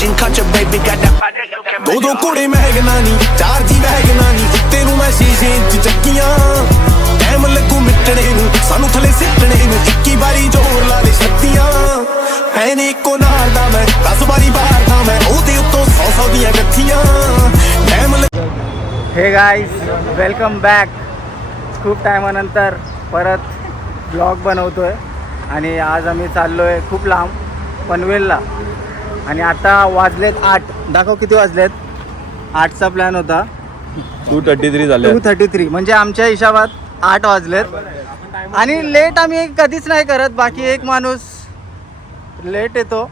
Mission culture, baby, got that. ਦੋ ਕੋੜੇ ਮਹਿਗਨਾ ਨੀ, ਚਾਰ ਜੀ ਵਹਿਗਨਾ ਨੀ, ਤੈਨੂੰ ਮੈਂ ਸ਼ੀਸ਼ੇ 'ਚ ਚੱਕੀਆਂ। ਟਾਈਮ ਲੱਗੂ ਮਿੱਟਣੇ ਨੂੰ, ਸਾਨੂੰ ਥੱਲੇ ਸਿੱਟਣੇ ਨੂੰ, 21 ਵਾਰੀ ਜ਼ੋਰ ਲਾ ਦੇ ਛੱਤੀਆਂ। ਹੈ ਨੀ ਇੱਕੋ ਨਾਲ ਦਾ ਮੈਂ, 10 ਵਾਰੀ ਬਾਹਰ ਦਾ ਮੈਂ, ਉਹਦੇ ਉੱਤੋਂ 100 ਦੀਆਂ ਗੱਥੀਆਂ। हे गाईज, वेलकम बॅक. खूप टायमानंतर परत ब्लॉग बनवतो आहे आणि आज आम्ही चाललो आहे खूप लांब पनवेलला. आणि आता वाजलेत 8. दाखव किती वाजलेत. 8चा प्लॅन होता, 2:33 झाले. 2:33 म्हणजे आमच्या हिशोबात 8 वाजलेत. आणि लेट आम्ही कधीच नाही करत. बाकी एक माणूस लेट येतो,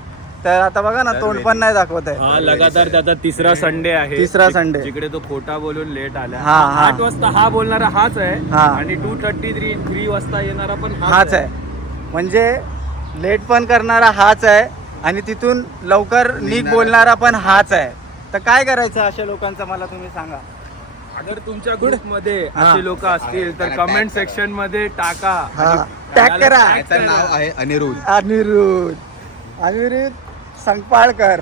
तर आता बघा ना, तोंड पण नाही दाखवत आहे. हा लगातार त्याचा तिसरा संडे आहे. तिसरा संडे जिकडे तो खोटा बोलून लेट आला. हा, हा. 8 वाजता हा बोलणारा हाच आहे. हा. आणि 2:33 वाजता येणारा पण हाच आहे. म्हणजे लेट पण करणारा हाच आहे आणि तिथून लवकर नीट बोलणारा पण हाच आहे. तर काय करायचं अशा लोकांचं मला तुम्ही सांगा. अगर तुमच्या ग्रुप मध्ये अशी लोक असतील तर कमेंट सेक्शन मध्ये टाका. टॅग करा. त्याचं नाव आहे अनिरुद्ध. अनिरुद्ध संगपाळकर.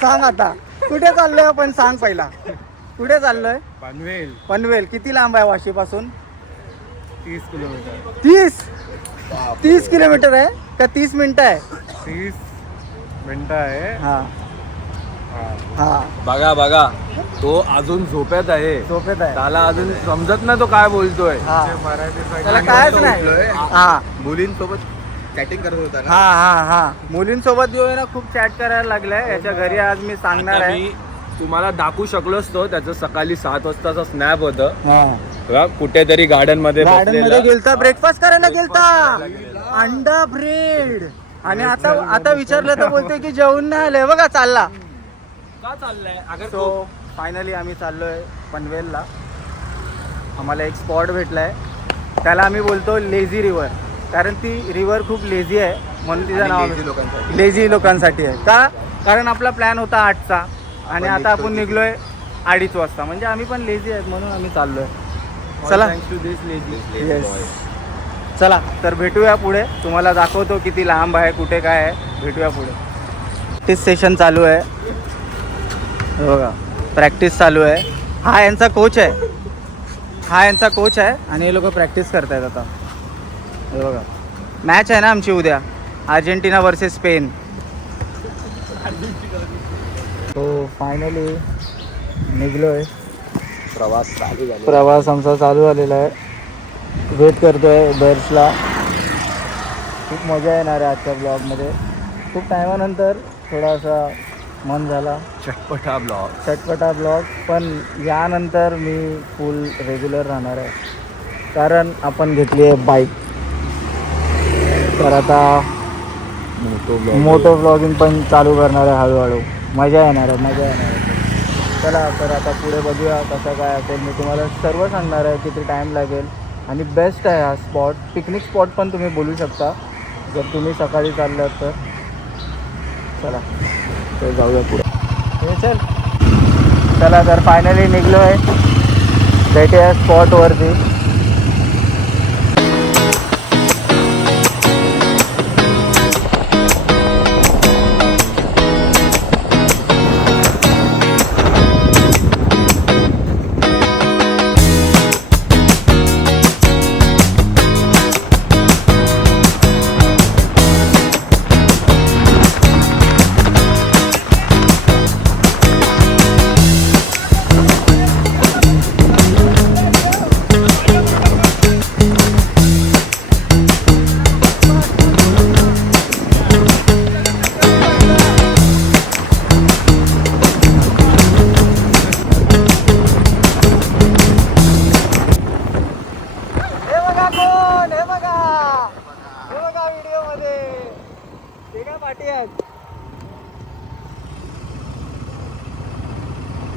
सांग आता कुठे चाललोय आपण, सांग पहिला कुठे चाललोय. पनवेल. पनवेल किती लांब आहे वाशीपासून. 30 किलोमीटर. 30 किलोमीटर आहे का 30 मिनिटं आहे. 30 मिनिटं आहे. हा हा, बघा तो अजून झोपेत आहे. झोपेत आहे. त्याला अजून समजत नाही तो काय बोलतोय. हा. त्याला कायच नाही. हा मुलींसोबत चॅटिंग करत होता ना. हा मुलींसोबत जो आहे ना, खूप चॅट करायला लागलाय. याच्या घरी आज मी सांगणार आता आहे. मी तुम्हाला दाखवू शकलो असतो. त्याचं सकाळी 7 वाजताचा स्नॅप होतं. हा. बघा, कुठेतरी गार्डन मध्ये मध्ये गेलता, ब्रेकफास्ट करायला गेलता. अंडा ब्रेड. आणि आता विचारलं तर बोलतोय की जेवण नाही आलंय. बघा चालला का चाललंय. अगर सो फायनली आम्ही चाललोय पनवेलला. आम्हाला एक स्पॉट भेटलाय, त्याला आम्ही बोलतो लेझी रिव्हर. कारण ती रिव्हर खूप लेझी आहे म्हणून तिचं नाव लेझी लोकांसाठी आहे. का कारण आपला प्लॅन होता 8चा आणि आता आपण निघलोय 2:30 वाजता. म्हणजे आम्ही पण लेझी आहेत म्हणून आम्ही चाललोय. चला येस, चला तर भेटूया पुढे. तुम्हाला दाखवतो किती लांब आहे, कुठे काय आहे. भेटूया पुढे. प्रॅक्टिस सेशन चालू आहे. बघा प्रॅक्टिस चालू आहे. हा यांचा कोच आहे आणि हे लोक प्रॅक्टिस करतायत आता. हे बघा मॅच आहे ना आमची उद्या, अर्जेंटिना वर्सेस स्पेन. तो फायनली निघलोय. प्रवास आमचा चालू झालेला आहे. वेट करतोय दर्शला. खूप मजा येणार आहे आजच्या ब्लॉगमध्ये. खूप टायमानंतर थोडासा मन झाला चटपटा ब्लॉग. पण यानंतर मी फुल रेग्युलर राहणार आहे, कारण आपण घेतली आहे बाईक. तर आता मोटो ब्लॉगिंग पण चालू करणार आहे हळूहळू. मजा येणार आहे. चला तर आता पुढे बघूया कसं काय असेल. मी तुम्हाला सर्व सांगणार आहे किती टाईम लागेल. आणि बेस्ट आहे हा स्पॉट. पिकनिक स्पॉट पण तुम्ही बोलू शकता जर तुम्ही सकाळी चाललात तर. चला तर जाऊया पुढे. चला तर फायनली निघलो आहे. भेटूया स्पॉटवरती.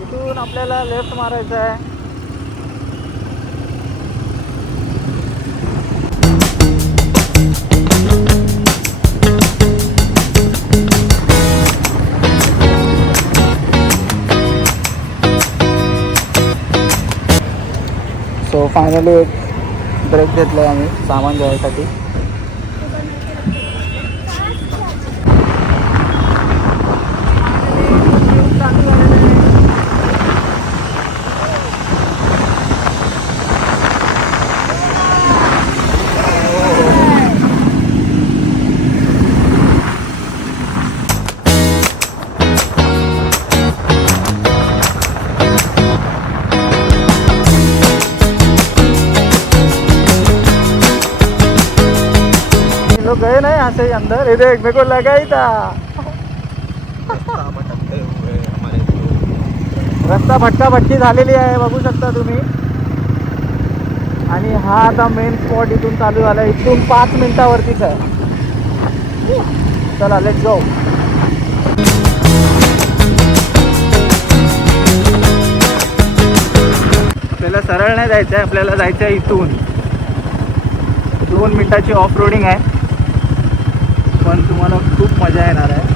इथून आपल्याला लेफ्ट मारायचं आहे. सो फायनली एक ब्रेक घेतला आहे आम्ही सामान घ्यायसाठी. से अंदर ये देख मेरे को लगा ही था रस्ता भटका भटकी झालेली आहे बघू शकता तुम्ही. आणि हा आता मेन स्पॉट इथून चालू झाला, इथून 5 मिनिटावरतीच आहे. चला लेट्स गो. आपल्याला सरळ नाही जायचं आहे, आपल्याला जायचं आहे इथून. 2 मिनिटाची ऑफ रोडिंग आहे, पण तुम्हाला खूप मजा येणार आहे.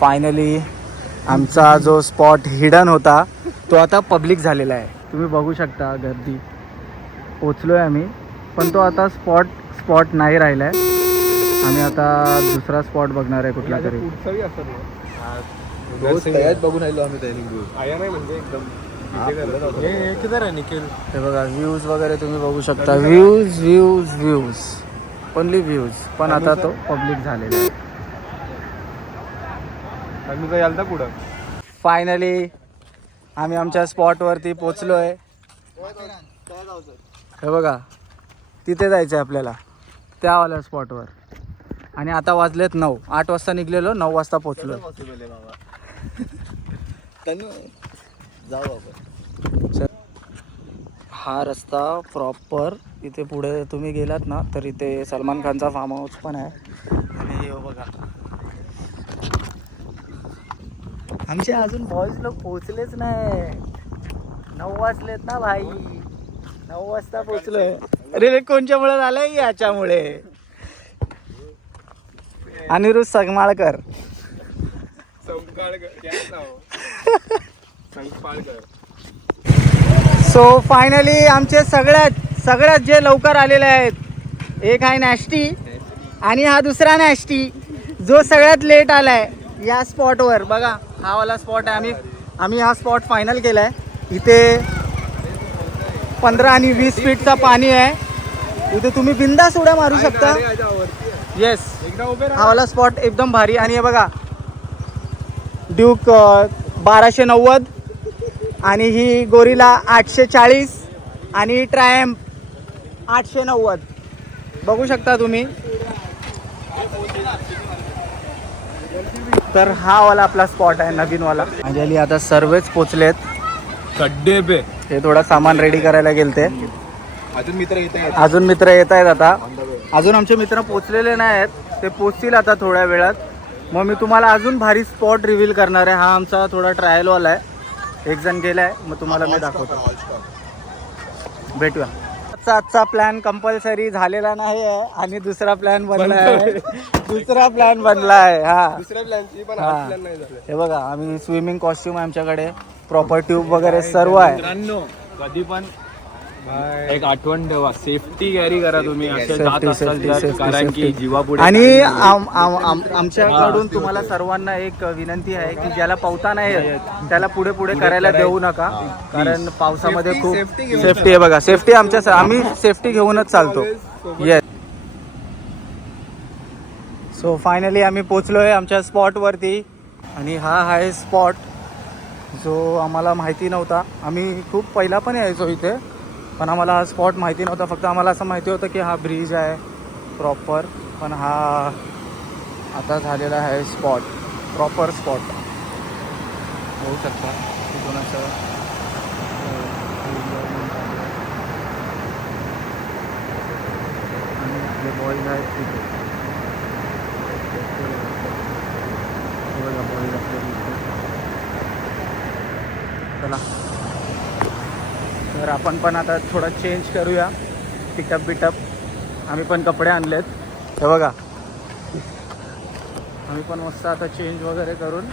फायनली आमचा जो स्पॉट हिडन होता तो आता पब्लिक झालेला आहे. तुम्ही बघू शकता गर्दी. पोचलो आहे आम्ही, पण तो आता स्पॉट नाही राहिला आहे. आम्ही आता दुसरा स्पॉट बघणार आहे कुठला तरी. बघून आलो आम्ही हे बघा व्ह्यूज वगैरे तुम्ही बघू शकता. Views only views. पण आता तो पब्लिक झालेला आहे. पुढं फायनली आम्ही आमच्या स्पॉटवरती पोचलो आहे. हे बघा तिथे जायचं आहे आपल्याला, त्यावाल्या स्पॉटवर. आणि आता वाजलेत 9. 8 वाजता निघलेलो, 9 वाजता पोचलो. हा रस्ता प्रॉपर इथे पुढे तुम्ही गेलात ना तर इथे सलमान खानचा फार्म हाऊस पण आहे. आणि हे बघा आमचे अजून बॉयज लोक पोचलेच नाही. 9 वाजलेत ना भाई, 9 वाजता पोचलोय. अरे कोणच्यामुळे झालंय? याच्यामुळे. अनिरुद्ध संगमाळकर. सो फायनली आमचे सगळ्यात जे लवकर आलेले आहेत, एक आहे नॅस्टी आणि हा दुसरा नॅस्टी जो सगळ्यात लेट आलाय या स्पॉटवर. बघा हा वाला स्पॉट आहे. आम्ही हा स्पॉट फायनल केला आहे. इथे 15 आणि 20 फीटचा पाणी आहे. इथे तुम्ही बिंदास उड्या मारू शकता. येस, हा वाला स्पॉट एकदम भारी. आणि हे बघा ड्यूक 1290 आणि ही गोरिला 840 आणि ट्रायम्फ 890 बघू शकता तुम्ही. तर हा वाला आपला स्पॉट आहे नवीनवाला. माझ्याली आता सर्वच पोचलेत खड्डे पे. हे थोडा सामान रेडी करायला गेलते. अजून मित्र येत आहेत. आता अजून आमचे मित्र पोचलेले नाही आहेत, ते पोचतील आता थोड्या वेळात. मग मी तुम्हाला अजून भारी स्पॉट रिव्हील करणार आहे. हा आमचा थोडा ट्रायलवाला आहे. एक जण गेलाय, मग तुम्हाला मी दाखवतो. भेटूया. आजचा प्लॅन कंपल्सरी झालेला नाही आहे आणि दुसरा प्लॅन बनला आहे. हा हे बघा आम्ही स्विमिंग कॉस्ट्युम आहे आमच्याकडे, प्रॉपर ट्यूब वगैरे सर्व आहे. मित्रांनो कधी पण एक आठवण ठेवा, सेफ्टी कॅरी करा तुम्ही. कारण की जीवापुढे. आणि आमच्याकडून तुम्हाला सर्वांना एक विनंती आहे की ज्याला पोहता नाही त्याला पुढे करायला देऊ नका. कारण पावसामध्ये खूप सेफ्टी आहे. बघा सेफ्टी आम्ही सेफ्टी घेऊनच चालतो. येस. सो फायनली आम्ही पोचलोय आमच्या स्पॉटवरती. आणि हा आहे स्पॉट जो आम्हाला माहिती नव्हता. आम्ही खूप पहिला पण यायचो इथे, पण आम्हाला हा स्पॉट माहिती नव्हता. फक्त आम्हाला असं माहिती होतं की हा ब्रिज आहे प्रॉपर. पण हा आता झालेला आहे स्पॉट, प्रॉपर स्पॉट होऊ शकता. तिथून असं आणि आपले बॉईज आहेत तिथे. बघा बॉईज आपले तिथे. चला तर आपण पण आता थोडं चेंज करूया. पिटअप आम्ही पण कपडे आणलेत. हे बघा आम्ही पण मस्त आता चेंज वगैरे करून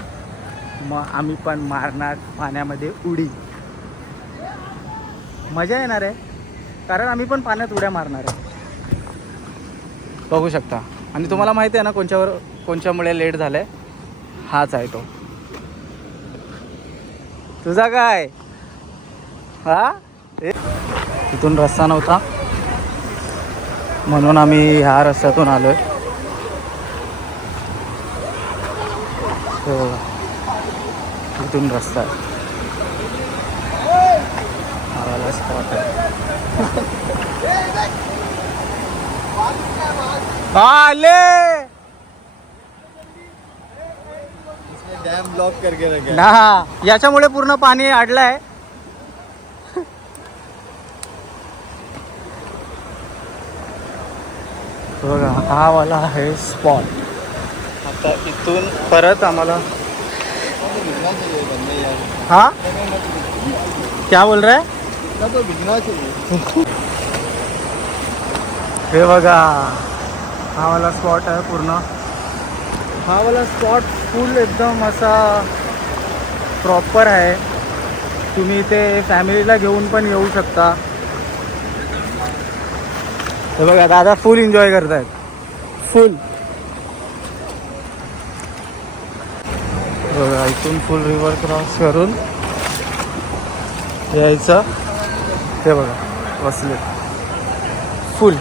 मग आम्ही पण मारणार पाण्यामध्ये उडी. मजा येणार आहे कारण आम्ही पण पाण्यात उड्या मारणार आहे. बघू शकता. आणि तुम्हाला माहिती आहे ना कोणच्यामुळे लेट झालं आहे? हाच आहे तो. तुझा काय हा इथून रस्ता नव्हता म्हणून आम्ही ह्या रस्त्यातून आलोय. हो इथून रस्ता आहे. आवाला स्पॉट आहे. आले डॅम ब्लॉक करके रखे. ना याच्यामुळे पूर्ण पाणी अडलंय. बघा हा वाला आहे स्पॉट. आता इथून परत आम्हाला हा क्या बोल रहा है. तो भिजना चाहिए. हे बघा हा वाला स्पॉट आहे पूर्ण. हा वाला स्पॉट फुल एकदम असा प्रॉपर आहे. तुम्ही इथे फॅमिलीला घेऊन पण येऊ शकता. हे बघा दादा फुल एन्जॉय करतायत फुल. बघा इथून फुल रिव्हर क्रॉस करून यायचं. ते बघा बसले फुल.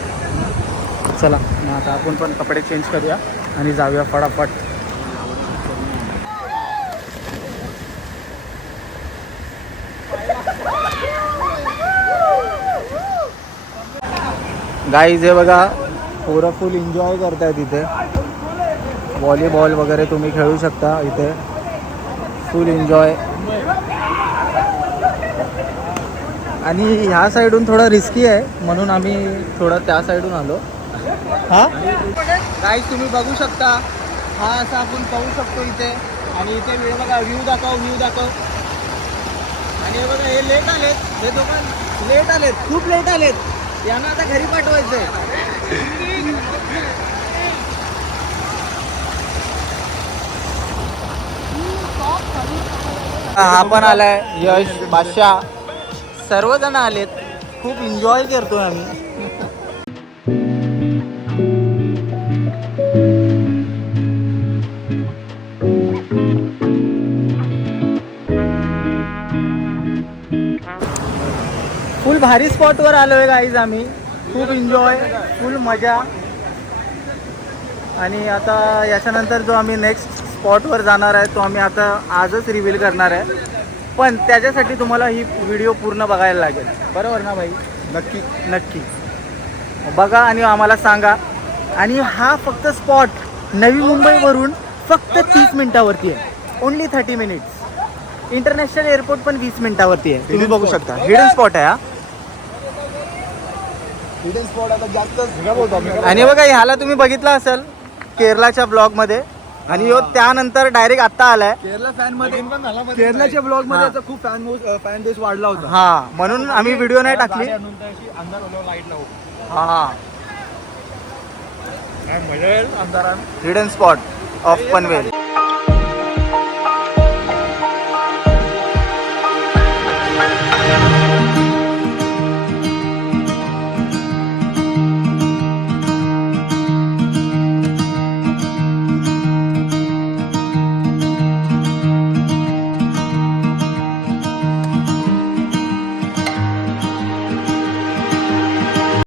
चला मग आता आपण पण कपडे चेंज करूया आणि जाऊया फटाफट. गाईज हे बघा पोरं फुल एन्जॉय करतायत इथे. व्हॉलीबॉल वगैरे तुम्ही खेळू शकता इथे. फुल एन्जॉय. आणि ह्या साईडून थोडं रिस्की आहे म्हणून आम्ही थोडं त्या साईडून आलो. हा गाईज तुम्ही बघू शकता. हा असा आपण पाहू शकतो इथे. आणि इथे बघा व्ह्यू दाखव. आणि हे बघा हे लेट आलेत. हे दोघं लेट आलेत खूप लेट आलेत. यांना आता घरी पाठवायचंय. हा पण आलाय यश बादशाह. सर्वजण आलेत. खूप एन्जॉय करतोय आम्ही. फुल भारी स्पॉटवर आलोय गाईज आम्ही. खूप एन्जॉय फुल मजा. आणि आता याच्यानंतर जो आम्ही नेक्स्ट स्पॉटवर जाणार आहे तो आम्ही आता आजच रिव्हील करणार आहे. पण त्याच्यासाठी तुम्हाला ही व्हिडिओ पूर्ण बघायला लागेल. बरोबर ना भाई. नक्की बघा आणि आम्हाला सांगा. आणि हा फक्त स्पॉट नवी मुंबईवरून फक्त 30 मिनिटावरती आहे. Only 30 minutes. इंटरनॅशनल एअरपोर्ट पण 20 मिनिटावरती आहे. तुम्ही बघू शकता. हिडन स्पॉट आहे हा. हिडन स्पॉट आता जास्त. आणि बघा ह्याला तुम्ही बघितला असेल केरलाच्या ब्लॉग मध्ये. आणि ह्यो त्यानंतर डायरेक्ट आता आलाय. केरला फॅन मध्ये केरलाच्या ब्लॉग मध्ये याचा खूप फॅन बेस वाढला होता. हा म्हणून आम्ही व्हिडिओ नाही टाकली. हा हिडन स्पॉट ऑफ पनवेल.